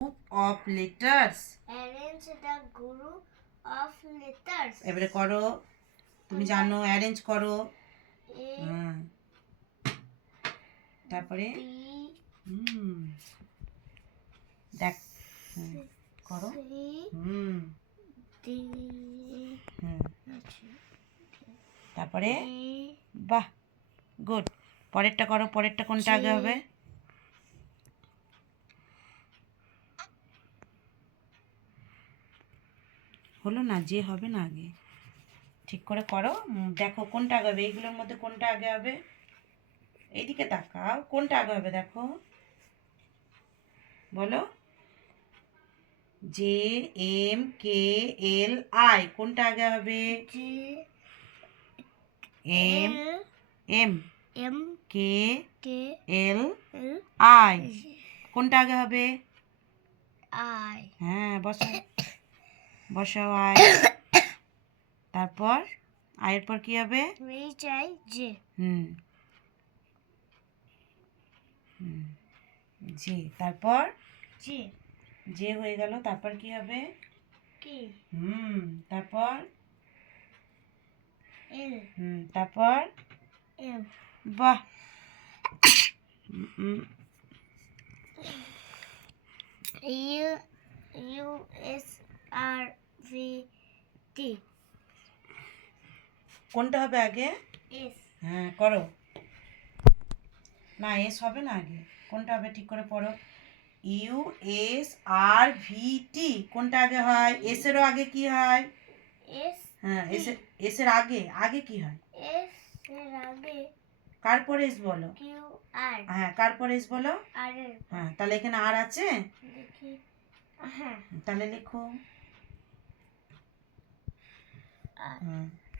of letters. Arrange the group of letters. এবারে করো, তুমি জানো অ্যারেঞ্জ করো। তারপরে দেখ করো। তারপরে বাহ, গুড। পরেরটা করো, পরেরটা কোনটা আগে হবে? হলো না, যে হবে না আগে, ঠিক করে করো। দেখো কোনটা আগে হবে, এইগুলোর মধ্যে কোনটা আগে হবে? এইদিকে তাকাও, কোনটা আগে হবে দেখো, বলো। J M K L I কোনটা আগে হবে? M M M K K L L I কোনটা আগে হবে? আই। হ্যাঁ, বসাও বসাও আই। তারপর আয়ের পর কি হবে? জে। জি, তারপর জে যে হয়ে গেল, তারপর কি হবে? কি। তারপর এল। তারপর এম। বাহ। U U S R V T কোনটা হবে আগে? এস। হ্যাঁ, করো না, এস হবে না আগে, কোনটা হবে ঠিক করে পড়ো। You S R V T কোনটা আগে হয়? এস এরও আগে কি হয়? এস। হ্যাঁ, এস এর আগে আগে কি হয়? এস এর আগে কার পরে এস বলো? Q R. হ্যাঁ, কার পরে এস বলো? আর এর। হ্যাঁ, তাহলে এখানে আর আছে, দেখি। হ্যাঁ, তাহলে লেখো।